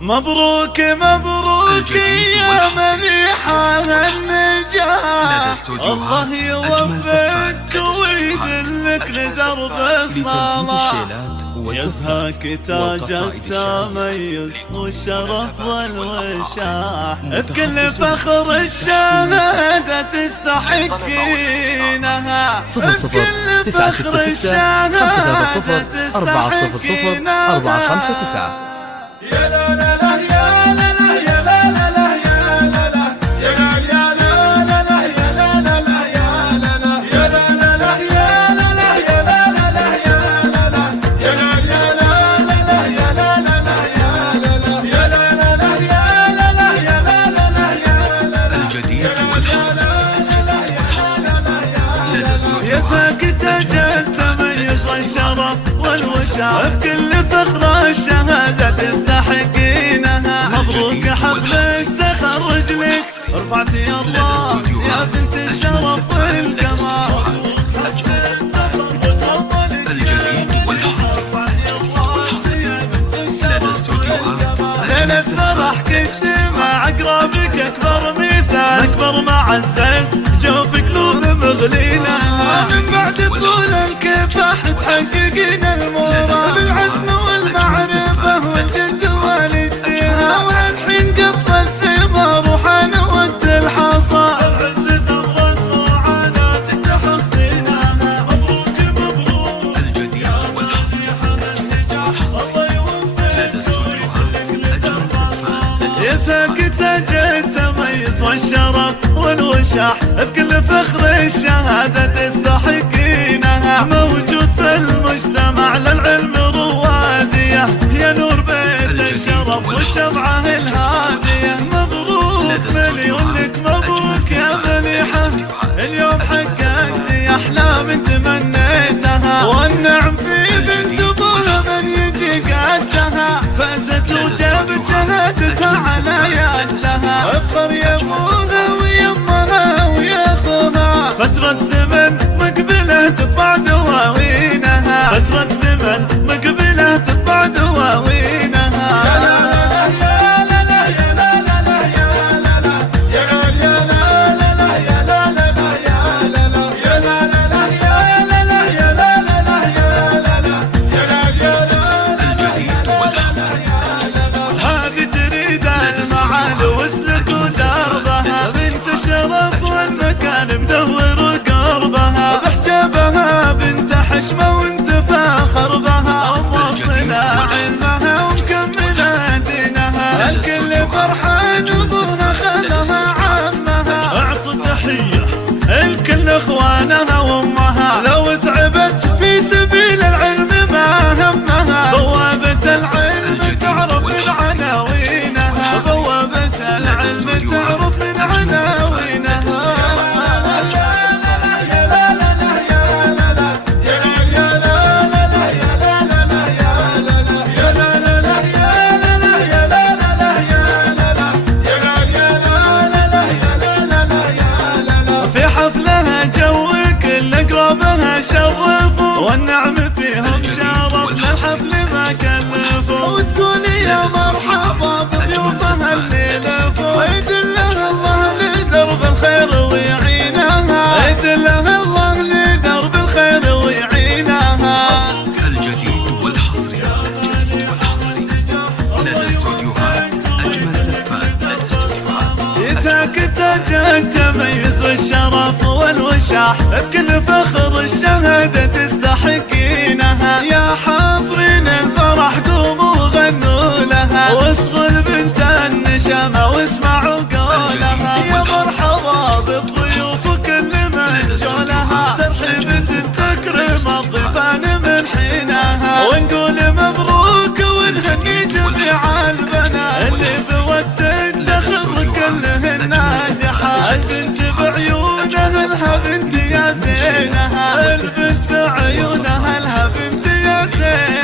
مبروك مبروك يا منيحة النجاح، الله يوفقك ويدلك لدرب الصلاح، يزهاك تاج التميز والشرف والوشاح، بكل فخر الشهادة تستحقينها، 00 966 530 400 459. يا لا لا لا يا لا لا يا لا لا لا يا لا لا يا لا لا لا يا لا لا لا يا لا لا يا لا لا لا يا لا لا يا لا لا لا يا لا لا يا لا لا لا يا لا لا لا يا لا لا يا لا لا لا يا لا لا يا لا لا لا يا لا لا الجديد والحصري لدى استوديوهات يا ساكت أجل تميز والشرف والوشاح، بكل فخر الشهادة تستحقينها، مبروك حفلك تخرج لك رفعتي الراس يا بنت الشرف والجمال، الجديد والحصري لدى استوديوهات ليلة فرحك اجتماع اقرابك اكبر مثال، اكبر معزة جوف قلوب مغلينا، من بعد طول الكفاح تحققين المراد بالعزم والمعرفة والجد والاجتهاد، والحين قطف الثمار وحان وقت الحصاد، العز ثمرة معاناتك تحصدينها، مبروك مبروك الجديد والحصري الله يوفقك لدى استوديوهات أجمل زفات. يا ساكت أجل تميز والشرف والوشاح، بكل فخر الشهادة تستحقينها، موجود في المجتمع للعلم روادية، يا نور بيت الشرف والشمعة الهادية، مبروك مليون لك مبروك يا مليحة، اليوم حققت أحلام تمنيتها، والنعم في بنت أبوها من يجي قدها، فازت وجابت شهادتها على يدها، افخر يا ابوها ويمها ويا اخوها، فترة زمن مقبلة تطبع دواوينها، فترة زمن مقبلة تطبع دواوينها، يا لا لا لا يا لا لا يا لا لا لا يا لا لا يا لا لا لا يا لا لا لا يا لا لا يا لا لا لا يا لا لا يا لا لا لا يا لا لا يا لا الجديد والحصري هذه تريد المعالي وسلك ودربها، بنت الشرف والمكان مدور قربها، بحجابها بنت حشمة وانت فاخر بها، موصلة علمها ومكملة دينها، الكل فرحان ابوها خذها عمها، اعطوا تحية الكل اخوانها وامها، لو تعبت في سبيل العلم ما همها، بوابة العلم تعرف من عناوينها، بوابة العلم تعرف من عناوينها، في حفلها جو كل اقرابها شرفوا، والنعم فيهم شرف للحفل ما كلفوا، وتقولي يا مرحبا بضيوفها اللي لفوا، يدلها الله لدرب الخير ويعينها، يدلها الله لدرب الخير ويعينها، الجديد والحصري لدى استوديوهات أجمل زفات. يتاك تاج التميز والشرف والوشاح، بكل فخر الشهادة تستحقينها، يا حاضرين الفرح قوموا غنوا لها، واصغوا لبنت النشامة واسمعوا قولها، يا مرحبا بالضيوف وكل من جولها، ترحيبة تكرم الضيفان من حينها، ونقول مبروك ونهني جميع البنات اللي بوقت التخرج كلهن ناجحة، البنت بعيونها لها بنت يا زينها، البنت بعيونها لها بنت يا زينها.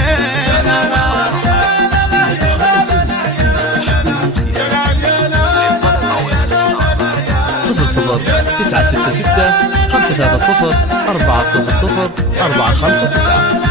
00 966 530 400 459.